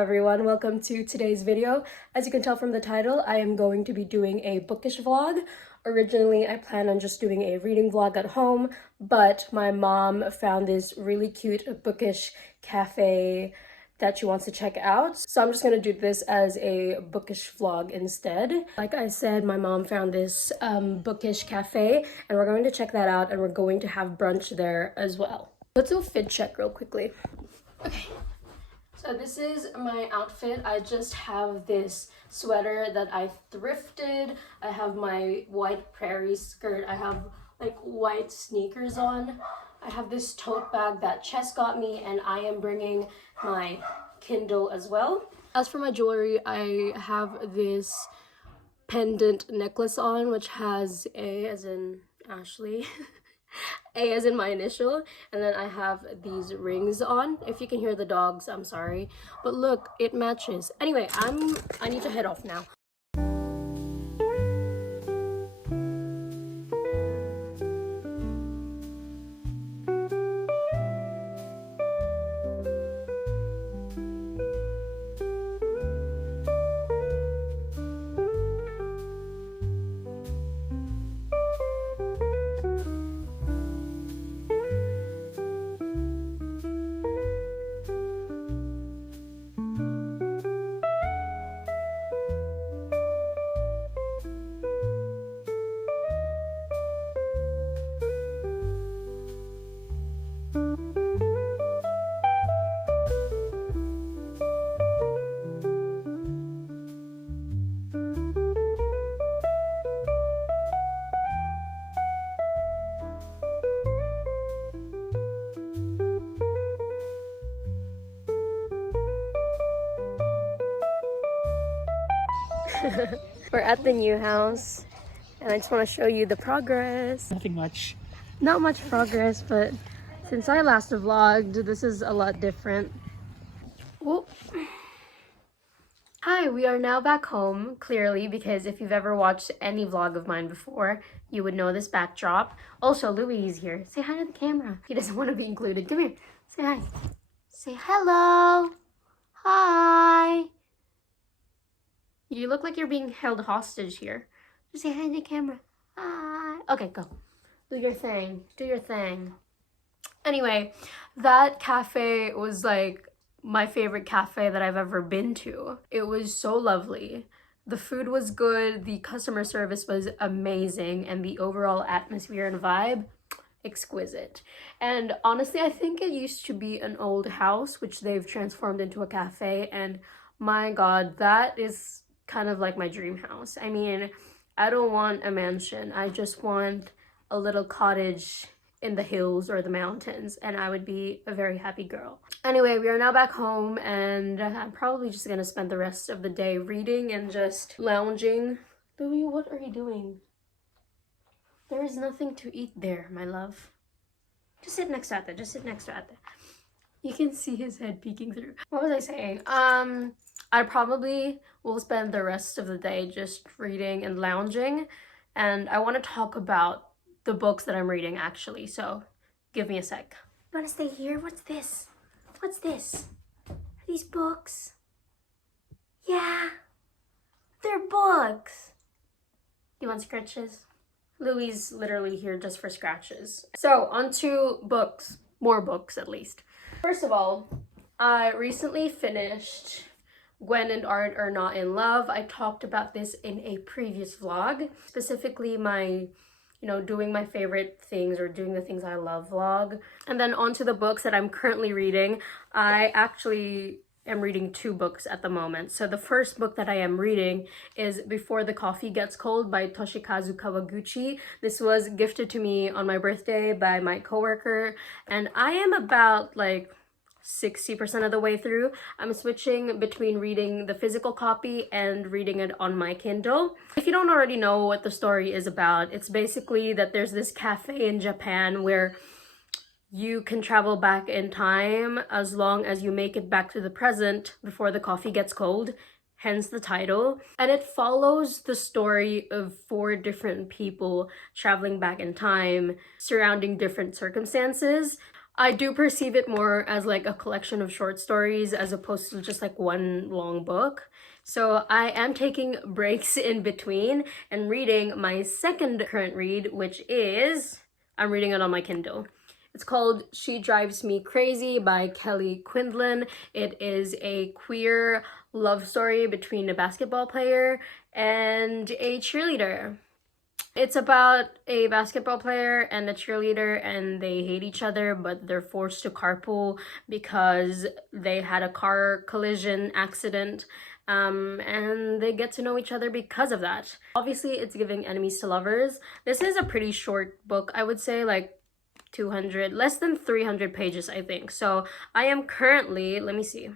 everyone, welcome to today's video. As you can tell from the title, I am going to be doing a bookish vlog. Originally, I planned on just doing a reading vlog at home, but my mom found this really cute bookish cafe that she wants to check out. So I'm just gonna do this as a bookish vlog instead. Like I said, my mom found this bookish cafe and we're going to check that out and we're going to have brunch there as well. Let's do a fit check real quickly. Okay. So this is my outfit. I just have this sweater that I thrifted. I have my white prairie skirt. I have like white sneakers on. I have this tote bag that Chess got me, and I am bringing my Kindle as well. As for my jewelry, I have this pendant necklace on, which has A as in Ashley. A as in my initial, and then I have these rings on. If you can hear the dogs, I'm sorry, but look, it matches. Anyway, I need to head off now. We're at the new house and I just want to show you the progress. Nothing much. Not much progress, but since I last vlogged, this is a lot different. Whoop. Hi, we are now back home, clearly, because if you've ever watched any vlog of mine before, you would know this backdrop. Also, Louis is here. Say hi to the camera. He doesn't want to be included. Come here. Say hi. Say hello. Hi. You look like you're being held hostage here. Just say hi to the camera. Hi. Okay, go. Do your thing. Do your thing. Anyway, that cafe was like my favorite cafe that I've ever been to. It was so lovely. The food was good, the customer service was amazing, and the overall atmosphere and vibe, exquisite. And honestly, I think it used to be an old house, which they've transformed into a cafe, and my God, that is kind of like my dream house. I mean, I don't want a mansion. I just want a little cottage in the hills or the mountains, and I would be a very happy girl. Anyway, we are now back home, and I'm probably just gonna spend the rest of the day reading and just lounging. Louis, what are you doing? There is nothing to eat there, my love. Just sit next to Ate. Just sit next to Ate. You can see his head peeking through. What was I saying? I probably will spend the rest of the day just reading and lounging, and I want to talk about the books that I'm reading actually, so give me a sec. You want to stay here? What's this? What's this? Are these books? Yeah, they're books. You want scratches? Louis is literally here just for scratches. So on to books, more books at least. First of all, I recently finished Gwen and Art Are Not in Love. I talked about this in a previous vlog, specifically my, doing my favorite things or doing the things I love vlog. And then on to the books that I'm currently reading. I actually am reading two books at the moment. So the first book that I am reading is Before the Coffee Gets Cold by Toshikazu Kawaguchi. This was gifted to me on my birthday by my coworker, and I am about like 60% of the way through. I'm switching between reading the physical copy and reading it on my Kindle. If you don't already know what the story is about, it's basically that there's this cafe in Japan where you can travel back in time as long as you make it back to the present before the coffee gets cold, hence the title. And it follows the story of 4 different people traveling back in time surrounding different circumstances. I do perceive it more as like a collection of short stories as opposed to just like one long book. So I am taking breaks in between and reading my second current read, which is, I'm reading it on my Kindle. It's called She Drives Me Crazy by Kelly Quinlan. It is a queer love story between a basketball player and a cheerleader. It's about a basketball player and a cheerleader, and they hate each other, but they're forced to carpool because they had a car collision accident, and they get to know each other because of that. Obviously, it's giving enemies to lovers. This is a pretty short book, I would say, like 200, less than 300 pages, I think. So I am currently, let me see.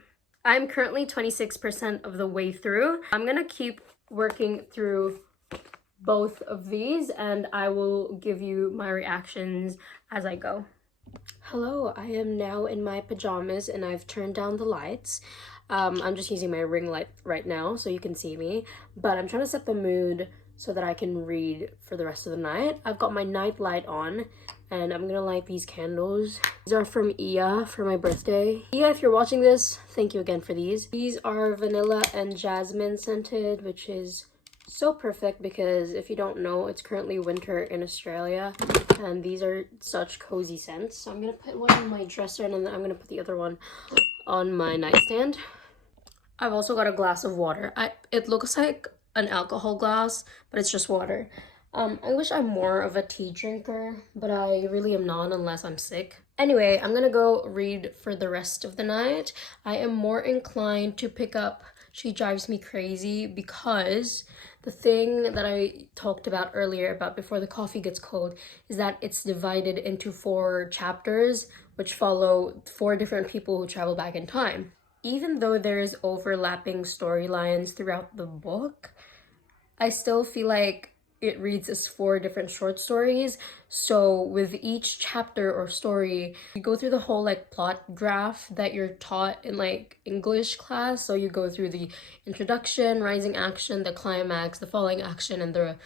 I'm currently 26% of the way through. I'm gonna keep working through both of these and I will give you my reactions as I go. Hello, I am now in my pajamas and I've turned down the lights. I'm just using my ring light right now so you can see me, but I'm trying to set the mood so that I can read for the rest of the night. I've got my night light on and I'm gonna light these candles. These are from Iya for my birthday. Iya, if you're watching this, thank you again for these. These are vanilla and jasmine scented, which is so perfect because if you don't know, it's currently winter in Australia and these are such cozy scents. So I'm gonna put one on my dresser and then I'm gonna put the other one on my nightstand. I've also got a glass of water. It looks like an alcohol glass, but it's just water. I wish I'm more of a tea drinker, but I really am not unless I'm sick. Anyway, I'm gonna go read for the rest of the night. I am more inclined to pick up She Drives Me Crazy because the thing that I talked about earlier about before the coffee gets cold is that it's divided into 4 chapters which follow 4 different people who travel back in time. Even though there's overlapping storylines throughout the book, I still feel like it reads as 4 different short stories. So with each chapter or story, you go through the whole like plot graph that you're taught in like English class. So you go through the introduction, rising action, the climax, the falling action, and the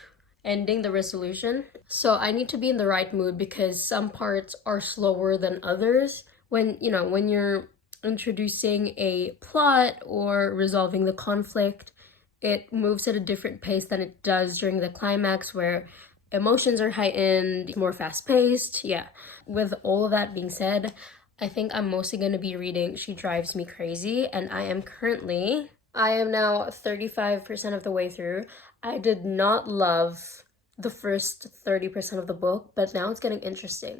ending, the resolution. So I need to be in the right mood because some parts are slower than others. When you're introducing a plot or resolving the conflict, it moves at a different pace than it does during the climax where emotions are heightened, more fast-paced. Yeah. With all of that being said, I think I'm mostly going to be reading She Drives Me Crazy, and I am now 35% of the way through. I did not love the first 30% of the book, but now it's getting interesting.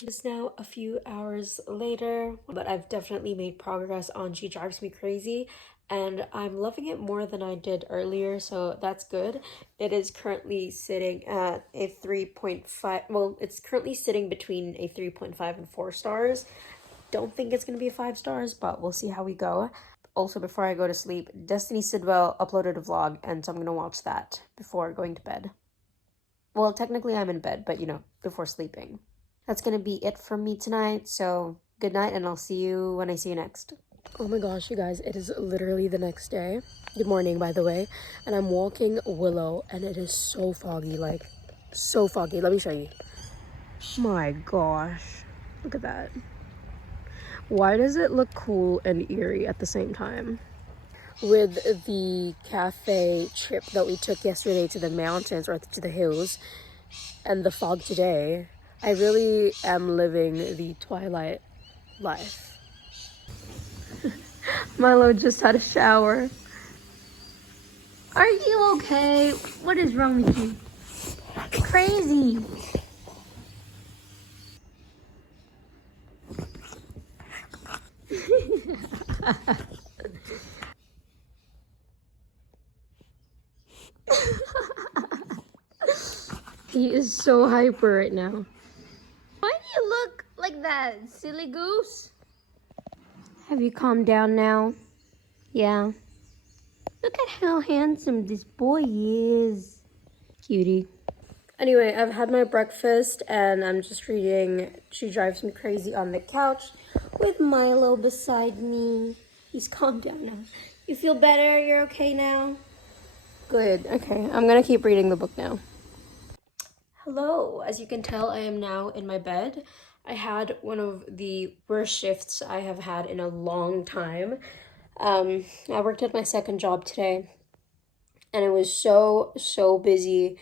It's now a few hours later, but I've definitely made progress on She Drives Me Crazy, and I'm loving it more than I did earlier, so that's good. It is currently sitting at a 3.5, well, it's currently sitting between a 3.5 and 4 stars. Don't think it's going to be 5 stars, but we'll see how we go. Also, before I go to sleep, Destiny Sidwell uploaded a vlog, and so I'm going to watch that before going to bed. Well, technically I'm in bed, but before sleeping. That's gonna be it from me tonight, so good night and I'll see you when I see you next. Oh my gosh, you guys, it is literally the next day. Good morning, by the way. And I'm walking Willow and it is so foggy, like so foggy. Let me show you. My gosh, look at that. Why does it look cool and eerie at the same time? With the cafe trip that we took yesterday to the mountains or to the hills and the fog today, I really am living the Twilight life. Milo just had a shower. Are you okay? What is wrong with you? Crazy. He is so hyper right now. Why do you look like that, silly goose? Have you calmed down now? Yeah. Look at how handsome this boy is. Cutie. Anyway, I've had my breakfast and I'm just reading She Drives Me Crazy on the couch with Milo beside me. He's calmed down now. You feel better? You're okay now? Good. Okay, I'm gonna keep reading the book now. Hello, as you can tell, I am now in my bed. I had one of the worst shifts I have had in a long time. I worked at my second job today, and it was so busy,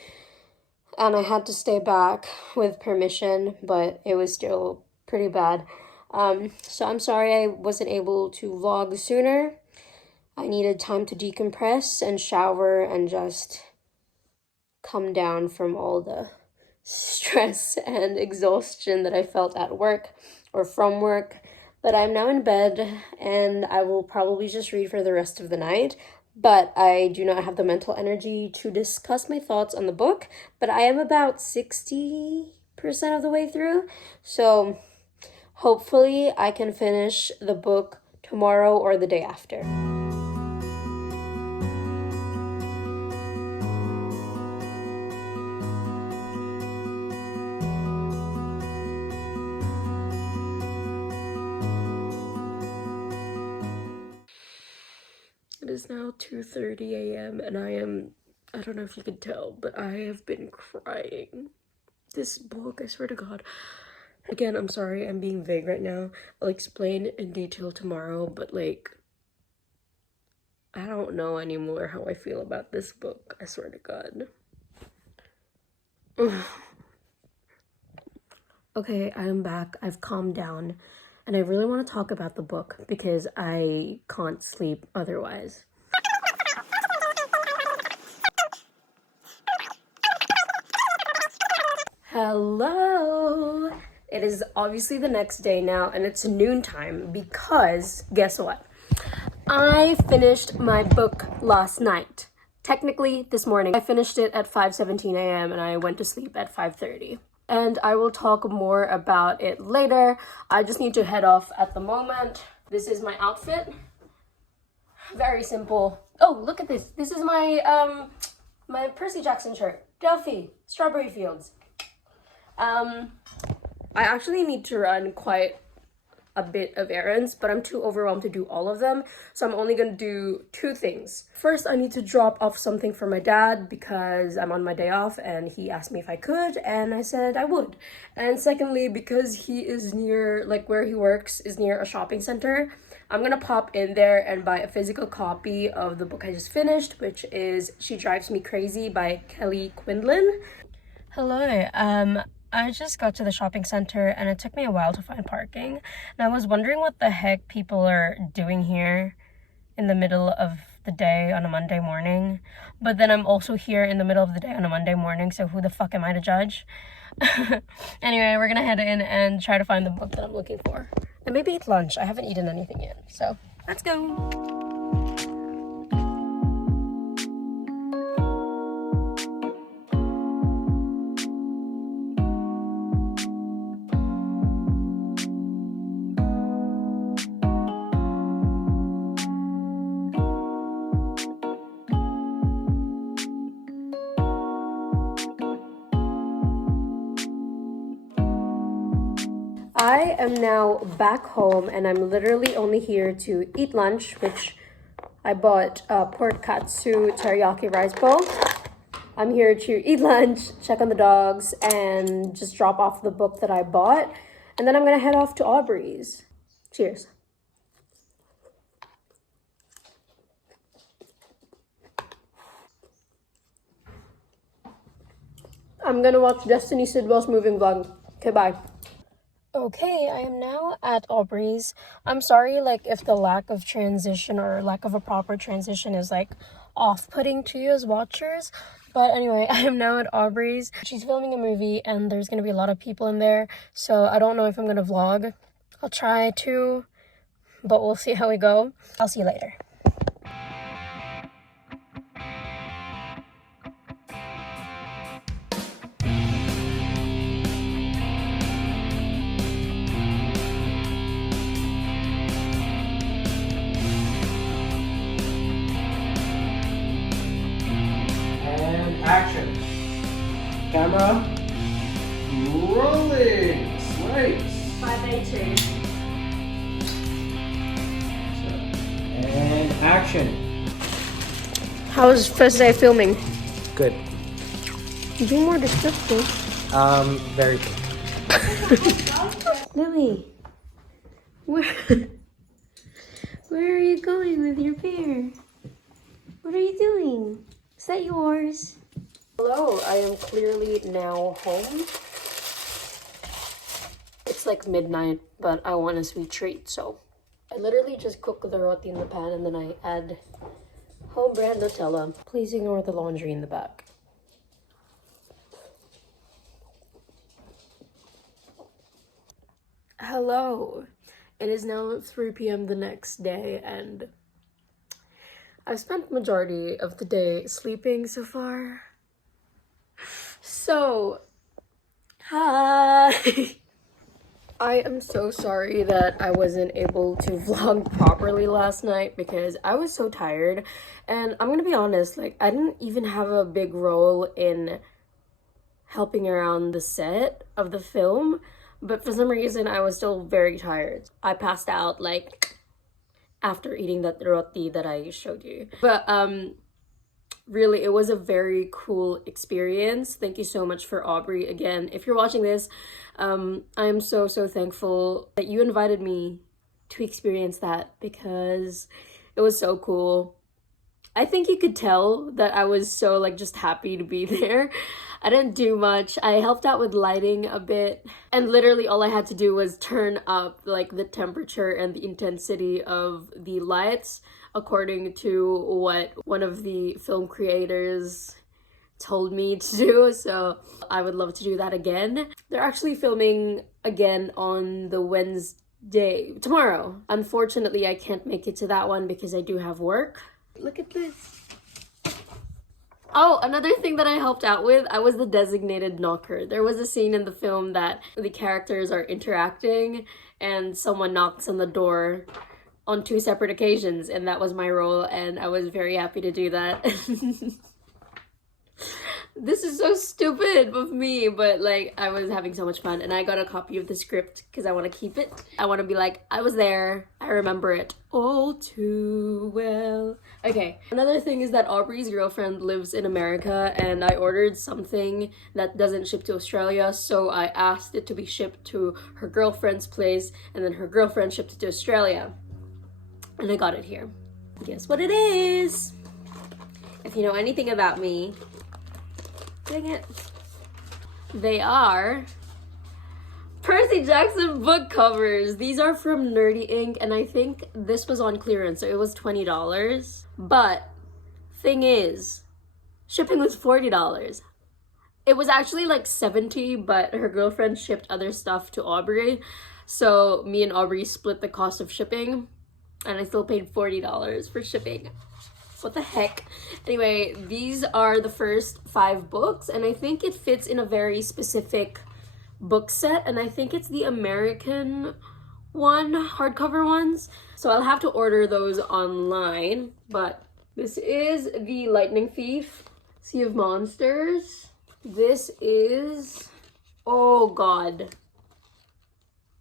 and I had to stay back with permission, but it was still pretty bad. So I'm sorry I wasn't able to vlog sooner. I needed time to decompress and shower and just come down from all the stress and exhaustion that I felt at work or from work. But I'm now in bed and I will probably just read for the rest of the night. But I do not have the mental energy to discuss my thoughts on the book. But I am about 60% of the way through. So hopefully I can finish the book tomorrow or the day after. It is now 2:30 a.m. and I don't know if you can tell, but I have been crying. This book, I swear to God. Again, I'm sorry, I'm being vague right now. I'll explain in detail tomorrow, but like, I don't know anymore how I feel about this book, I swear to God. Okay, I am back. I've calmed down. And I really want to talk about the book because I can't sleep otherwise. Hello! It is obviously the next day now and it's noontime because, guess what? I finished my book last night. Technically, this morning. I finished it at 5:17 a.m. and I went to sleep at 5:30. And I will talk more about it later. I just need to head off at the moment. This is my outfit. Very simple. Oh, look at this. This is my my Percy Jackson shirt. Delphi, Strawberry Fields. I actually need to run quite a bit of errands, but I'm too overwhelmed to do all of them, so I'm only gonna do 2 things. First, I need to drop off something for my dad because I'm on my day off and he asked me if I could and I said I would. And secondly, because he is near, like where he works is near a shopping center, I'm gonna pop in there and buy a physical copy of the book I just finished, which is She Drives Me Crazy by Kelly Quinlan. Hello, I just got to the shopping center and it took me a while to find parking. And I was wondering what the heck people are doing here in the middle of the day on a Monday morning. But then I'm also here in the middle of the day on a Monday morning, so who the fuck am I to judge? Anyway, we're gonna head in and try to find the book that I'm looking for. And maybe eat lunch. I haven't eaten anything yet, so let's go. I am now back home and I'm literally only here to eat lunch, which I bought a pork katsu teriyaki rice bowl. I'm here to eat lunch, check on the dogs, and just drop off the book that I bought. And then I'm gonna head off to Aubrey's. Cheers. I'm gonna watch Destiny Sidwell's moving vlog. Okay, bye. Okay, I am now at Aubrey's. I'm sorry, like, if the lack of transition or lack of a proper transition is, like, off-putting to you as watchers. But anyway, I am now at Aubrey's. She's filming a movie, and there's gonna be a lot of people in there, so I don't know if I'm gonna vlog. I'll try to, but we'll see how we go. I'll see you later. Action. Camera. Rolling. Slates. 582. And action. How was first day filming? Good. Be more descriptive. Very cool. Louis, where are you going with your bear? What are you doing? Is that yours? Hello, I am clearly now home. It's like midnight, but I want a sweet treat, so I literally just cook the roti in the pan and then I add home brand Nutella. Please ignore the laundry in the back. Hello. It is now 3 p.m. the next day and I've spent majority of the day sleeping so far. So, hi. I am so sorry that I wasn't able to vlog properly last night because I was so tired. And I'm gonna be honest, like, I didn't even have a big role in helping around the set of the film, but for some reason I was still very tired. I passed out like after eating that roti that I showed you. But really, it was a very cool experience. Thank you so much for Aubrey again. If you're watching this, I am so thankful that you invited me to experience that because it was so cool. I think you could tell that I was so like just happy to be there. I didn't do much. I helped out with lighting a bit, and literally all I had to do was turn up like the temperature and the intensity of the lights according to what one of the film creators told me to do. So I would love to do that again. They're actually filming again on the Wednesday, tomorrow. Unfortunately, I can't make it to that one because I do have work. Look at this. Oh, another thing that I helped out with, I was the designated knocker. There was a scene in the film that the characters are interacting and someone knocks on the door on 2 separate occasions, and that was my role, and I was very happy to do that. This is so stupid of me, but like I was having so much fun, and I got a copy of the script because I want to keep it. I want to be like, I was there, I remember it all too well. Okay, another thing is that Aubrey's girlfriend lives in America, and I ordered something that doesn't ship to Australia, so I asked it to be shipped to her girlfriend's place, and then her girlfriend shipped it to Australia, and I got it here. Guess what it is? If you know anything about me, dang it. They are Percy Jackson book covers. These are from Nerdy Ink, and I think this was on clearance, so it was $20. But thing is, shipping was $40. It was actually like $70, but her girlfriend shipped other stuff to Aubrey, so me and Aubrey split the cost of shipping, and I still paid $40 for shipping. What the heck? Anyway, these are the first 5 books, and I think it fits in a very specific book set, and I think it's the American one, hardcover ones. So I'll have to order those online, but this is the Lightning Thief, Sea of Monsters. This is, oh god,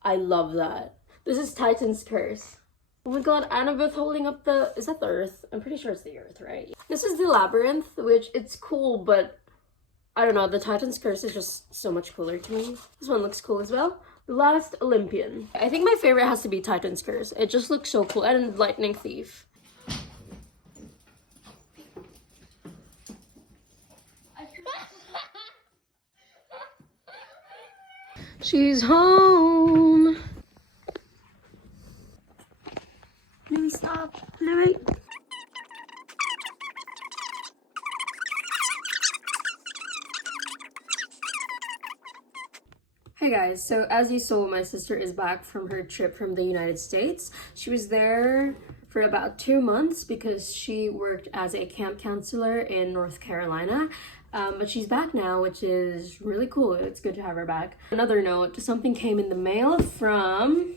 I love that. This is Titan's Curse. Oh my god, Annabeth holding up the, is that the Earth? I'm pretty sure it's the Earth, right? This is the Labyrinth, which it's cool, but I don't know, the Titan's Curse is just so much cooler to me. This one looks cool as well. The Last Olympian. I think my favorite has to be Titan's Curse. It just looks so cool. And Lightning Thief. She's home. Louis, stop. Louis. Hey guys, so as you saw, my sister is back from her trip from the United States. She was there for about 2 months because she worked as a camp counselor in North Carolina. But she's back now, which is really cool. It's good to have her back. Another note, something came in the mail from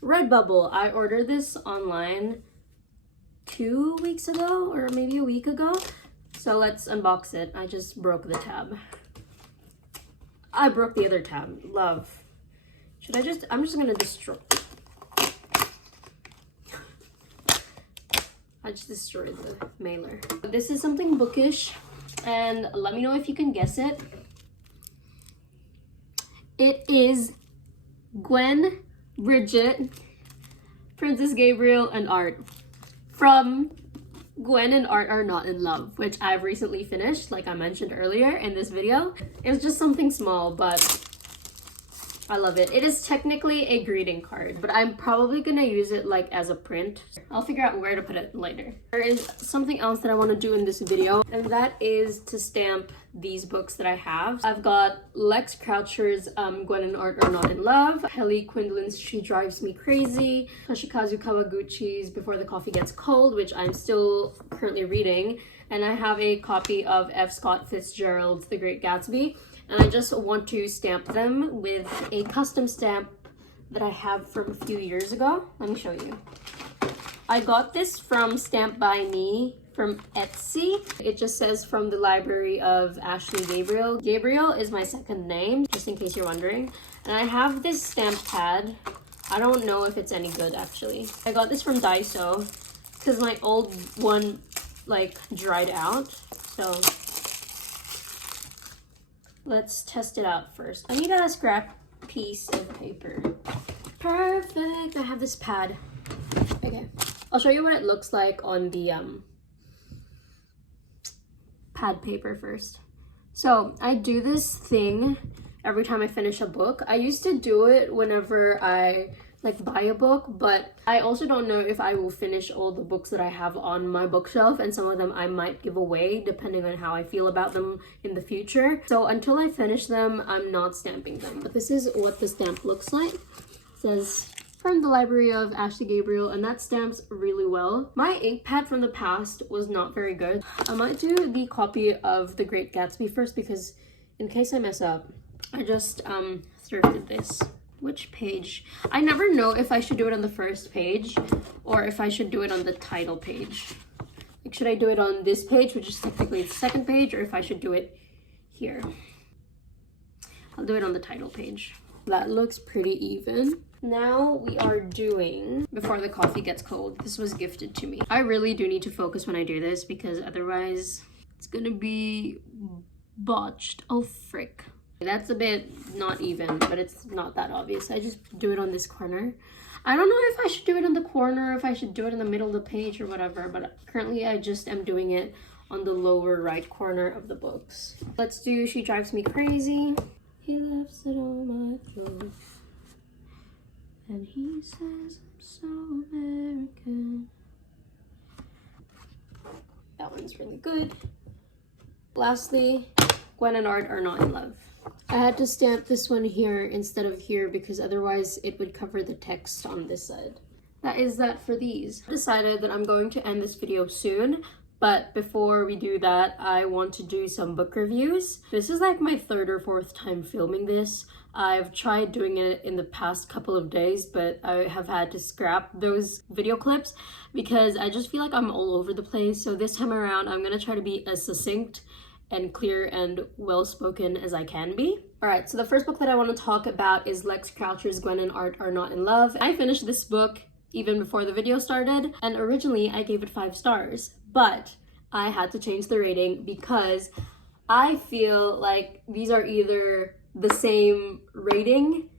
Redbubble. I ordered this online 2 weeks ago or maybe a week ago. So let's unbox it. I just broke the tab. I broke the other tab. Love. Should I just, I'm just gonna destroy. I just destroyed the mailer. This is something bookish, and let me know if you can guess it. It is Gwen, Bridget, Princess Gabrielle, and Art from Gwen and Art Are Not in Love, which I've recently finished, like I mentioned earlier in this video. It was just something small, but I love it. It is technically a greeting card, but I'm probably gonna use it like as a print. I'll figure out where to put it later. There is something else that I want to do in this video, and that is to stamp these books that I have. I've got Lex Croucher's Gwen and Art Are Not in Love, Helly Quinlan's She Drives Me Crazy, Toshikazu Kawaguchi's Before the Coffee Gets Cold, which I'm still currently reading, and I have a copy of F. Scott Fitzgerald's The Great Gatsby. And I just want to stamp them with a custom stamp that I have from a few years ago. Let me show you. I got this from Stamped by Me from Etsy. It just says from the library of ashxgabrielle. Gabrielle is my second name, just in case you're wondering. And I have this stamp pad. I don't know if it's any good actually. I got this from Daiso because my old one like dried out. So let's test it out first. I need a scrap piece of paper. Perfect. I have this pad. Okay. I'll show you what it looks like on the pad paper first. So I do this thing every time I finish a book. I used to do it whenever I like buy a book, but I also don't know if I will finish all the books that I have on my bookshelf, and some of them I might give away depending on how I feel about them in the future. So until I finish them, I'm not stamping them. But this is what the stamp looks like. It says from the library of ashxgabrielle, and that stamps really well. My ink pad from the past was not very good. I might do the copy of The Great Gatsby first because in case I mess up, I just thrifted this. Which page? I never know if I should do it on the first page or if I should do it on the title page. Like, should I do it on this page, which is technically the second page, or if I should do it here? I'll do it on the title page. That looks pretty even. Now we are doing Before the Coffee Gets Cold. This was gifted to me. I really do need to focus when I do this because otherwise it's gonna be botched. Oh, frick. That's a bit not even, but it's not that obvious. I just do it on this corner. I don't know if I should do it on the corner or if I should do it in the middle of the page or whatever, but currently I just am doing it on the lower right corner of the books. Let's do She Drives Me Crazy. He laughs at all my clothes, and he says I'm so American. That one's really good. Lastly, Gwen and Art Are Not in Love. I had to stamp this one here instead of here because otherwise it would cover the text on this side. That is that for these. I decided that I'm going to end this video soon, but before we do that, I want to do some book reviews. This is like my third or fourth time filming this. I've tried doing it in the past couple of days, but I have had to scrap those video clips because I just feel like I'm all over the place. So this time around, I'm gonna try to be as succinct and clear and well-spoken as I can be. All right, so the first book that I want to talk about is Lex Croucher's Gwen and Art Are Not in Love. I finished this book even before the video started, and originally I gave it 5 stars, but I had to change the rating because I feel like these are either the same rating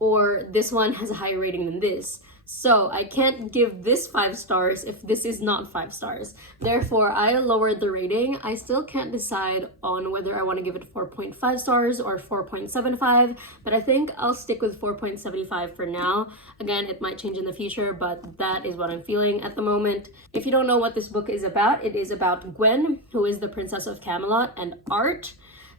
or this one has a higher rating than this. So I can't give this 5 stars if this is not 5 stars. Therefore, I lowered the rating. I still can't decide on whether I want to give it 4.5 stars or 4.75, but I think I'll stick with 4.75 for now. Again, it might change in the future, but that is what I'm feeling at the moment. If you don't know what this book is about, it is about Gwen, who is the Princess of Camelot, and Art,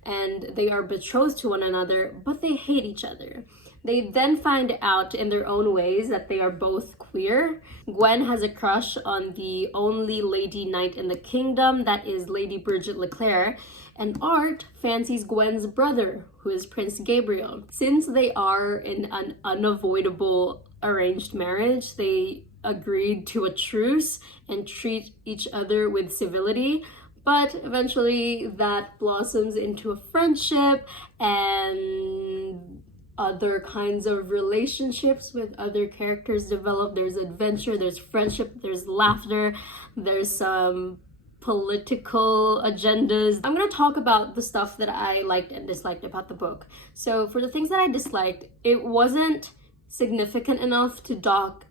and they are betrothed to one another, but they hate each other. They then find out in their own ways that they are both queer. Gwen has a crush on the only lady knight in the kingdom, that is Lady Bridget Leclerc, and Art fancies Gwen's brother, who is Prince Gabriel. Since they are in an unavoidable arranged marriage, they agreed to a truce and treat each other with civility. But eventually that blossoms into a friendship and other kinds of relationships with other characters develop. There's adventure, there's friendship, there's laughter, there's some political agendas. I'm gonna talk about the stuff that I liked and disliked about the book. So for the things that I disliked, it wasn't significant enough to dock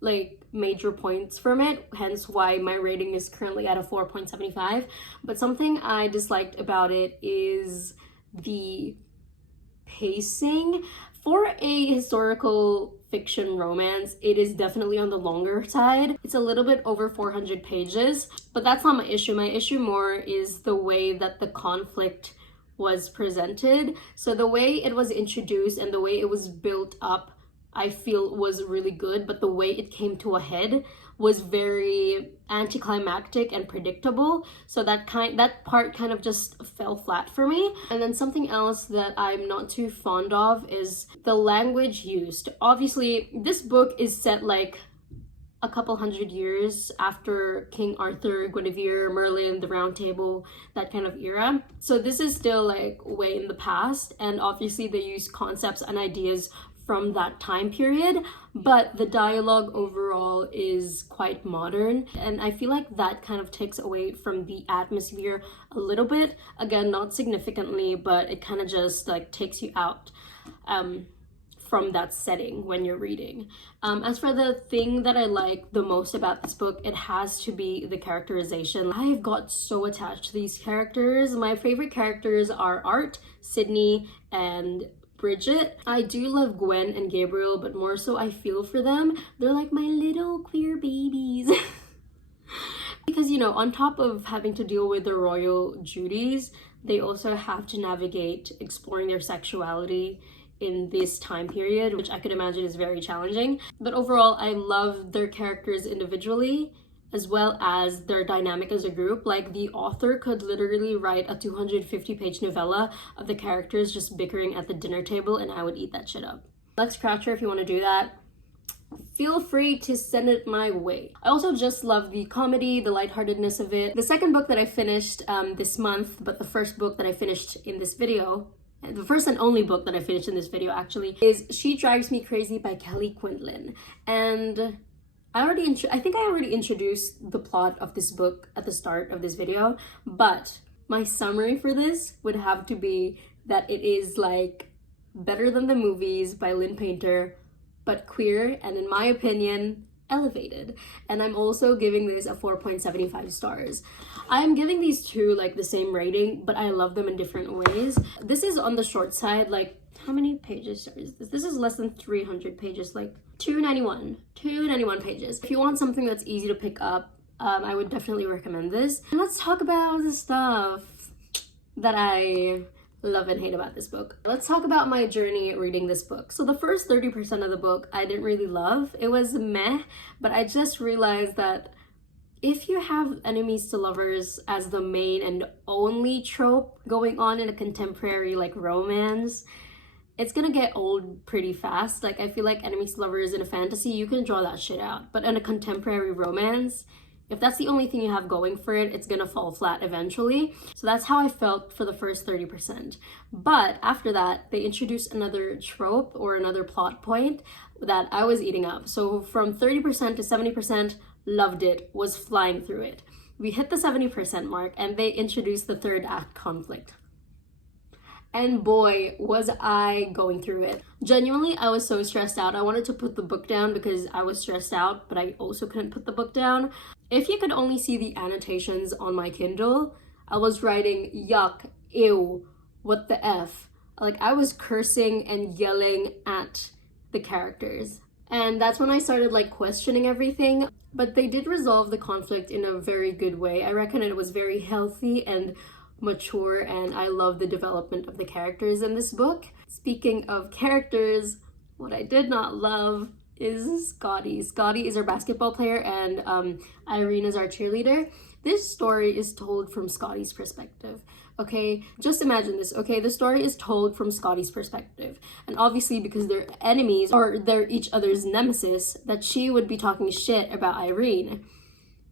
like major points from it, hence why my rating is currently at a 4.75. But something I disliked about it is the pacing. For a historical fiction romance, it is definitely on the longer side. It's a little bit over 400 pages, but that's not my issue. My issue more is the way that the conflict was presented. So the way it was introduced and the way it was built up, I feel was really good, but the way it came to a head was very anticlimactic and predictable. So that part kind of just fell flat for me. And then something else that I'm not too fond of is the language used. Obviously, this book is set like a couple hundred years after King Arthur, Guinevere, Merlin, the Round Table, that kind of era. So this is still like way in the past, and obviously they use concepts and ideas from that time period, but the dialogue overall is quite modern, and I feel like that kind of takes away from the atmosphere a little bit. Again, not significantly, but it kind of just like takes you out from that setting when you're reading. As for the thing that I like the most about this book, it has to be the characterization. I've got so attached to these characters. My favorite characters are Art, Sydney, and Bridget. I do love Gwen and Gabriel, but more so I feel for them. They're like my little queer babies. Because, you know, on top of having to deal with the royal duties, they also have to navigate exploring their sexuality in this time period, which I could imagine is very challenging. But overall, I love their characters individually, as well as their dynamic as a group. Like, the author could literally write a 250-page novella of the characters just bickering at the dinner table, and I would eat that shit up. Lex Cratcher, if you want to do that, feel free to send it my way. I also just love the comedy, the lightheartedness of it. The second book that I finished this month, but the first book that I finished in this video, the first and only book that I finished in this video actually, is She Drives Me Crazy by Kelly Quinlan. And I think I already introduced the plot of this book at the start of this video, but my summary for this would have to be that it is like better than the movies by Lynn Painter, but queer, and in my opinion, elevated. And I'm also giving this a 4.75 stars. I'm giving these two like the same rating, but I love them in different ways. This is on the short side. Like, how many pages is this? This is less than 300 pages, like 291 pages. If you want something that's easy to pick up, I would definitely recommend this. And let's talk about the stuff that I love and hate about this book. Let's talk about my journey reading this book. So the first 30% of the book I didn't really love. It was meh, but I just realized that if you have enemies to lovers as the main and only trope going on in a contemporary like romance, it's gonna get old pretty fast. Like, I feel like enemies to lovers in a fantasy, you can draw that shit out, but in a contemporary romance, if that's the only thing you have going for it, it's gonna fall flat eventually. So that's how I felt for the first 30%. But after that, they introduced another trope or another plot point that I was eating up. So from 30% to 70%, loved it, was flying through it. We hit the 70% mark and they introduced the third act conflict. And boy, was I going through it. Genuinely, I was so stressed out. I wanted to put the book down because I was stressed out, but I also couldn't put the book down. If you could only see the annotations on my Kindle, I was writing yuck, ew, what the F. Like, I was cursing and yelling at the characters. And that's when I started like questioning everything. But they did resolve the conflict in a very good way. I reckon it was very healthy and mature, and I love the development of the characters in this book. Speaking of characters, what I did not love is Scotty. Scotty is our basketball player, and Irene is our cheerleader. This story is told from Scotty's perspective. Okay, just imagine this. Okay, the story is told from Scotty's perspective, and obviously because they're enemies or they're each other's nemesis, that she would be talking shit about Irene.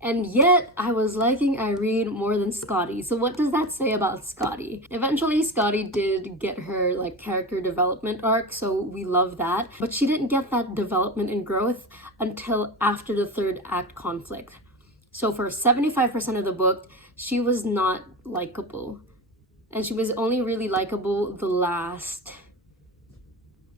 And yet, I was liking Irene more than Scotty. So what does that say about Scotty? Eventually, Scotty did get her like character development arc, so we love that. But she didn't get that development and growth until after the third act conflict. So for 75% of the book, she was not likable. And she was only really likable the last,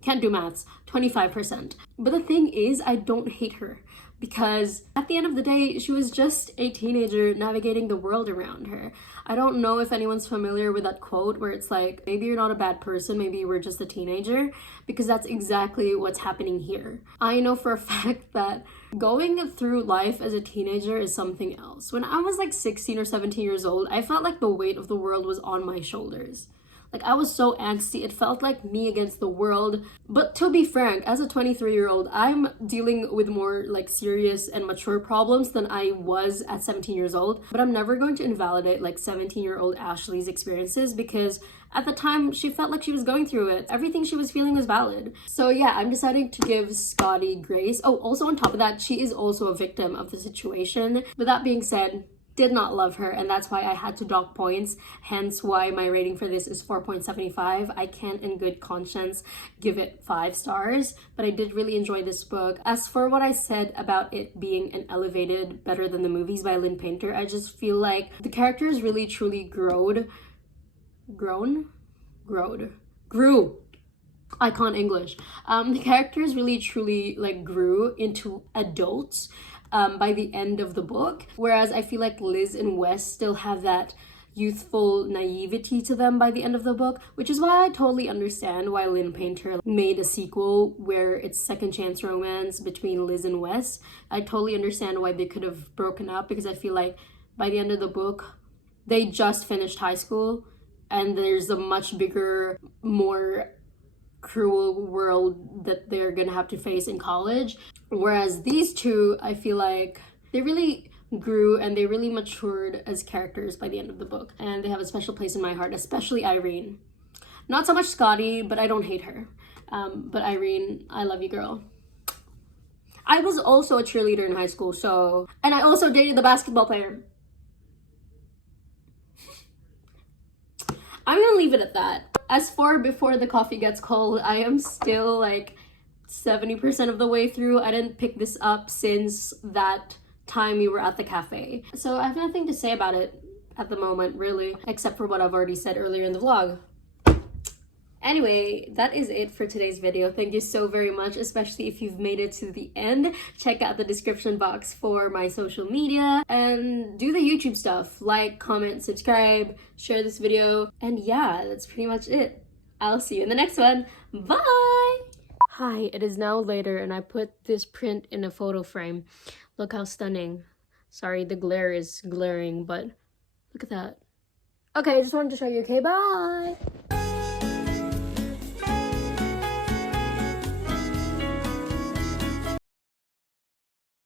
can't do maths, 25%. But the thing is, I don't hate her, because at the end of the day, she was just a teenager navigating the world around her. I don't know if anyone's familiar with that quote where it's like, maybe you're not a bad person, maybe you were just a teenager, because that's exactly what's happening here. I know for a fact that going through life as a teenager is something else. When I was like 16 or 17 years old, I felt like the weight of the world was on my shoulders. Like, I was so angsty, it felt like me against the world. But to be frank, as a 23-year-old, I'm dealing with more like serious and mature problems than I was at 17 years old. But I'm never going to invalidate like 17-year-old Ashley's experiences, because at the time she felt like she was going through it. Everything she was feeling was valid. So yeah, I'm deciding to give Scotty grace. Oh, also on top of that, she is also a victim of the situation. But that being said, did not love her, and that's why I had to dock points, hence why my rating for this is 4.75. I can't in good conscience give it 5 stars, but I did really enjoy this book. As for what I said about it being an elevated better than the movies by Lynn Painter, I just feel like the characters really truly grew. I can't English. The characters really truly like grew into adults by the end of the book, whereas I feel like Liz and Wes still have that youthful naivety to them by the end of the book, which is why I totally understand why Lynn Painter made a sequel where it's second chance romance between Liz and Wes. I totally understand why they could have broken up, because I feel like by the end of the book they just finished high school and there's a much bigger, more cruel world that they're gonna have to face in college. Whereas these two, I feel like they really grew and they really matured as characters by the end of the book, and they have a special place in my heart, especially Irene. Not so much Scotty, but I don't hate her. But Irene, I love you, girl. I was also a cheerleader in high school, so, and I also dated the basketball player. I'm gonna leave it at that. As for before the coffee gets cold, I am still like 70% of the way through. I didn't pick this up since that time we were at the cafe. So I have nothing to say about it at the moment, really, except for what I've already said earlier in the vlog. Anyway, that is it for today's video. Thank you so very much, especially if you've made it to the end. Check out the description box for my social media and do the YouTube stuff. Like, comment, subscribe, share this video, and yeah, that's pretty much it. I'll see you in the next one. Bye! Hi, it is now later and I put this print in a photo frame. Look how stunning. Sorry, the glare is glaring, but look at that. Okay, I just wanted to show you. Okay, bye!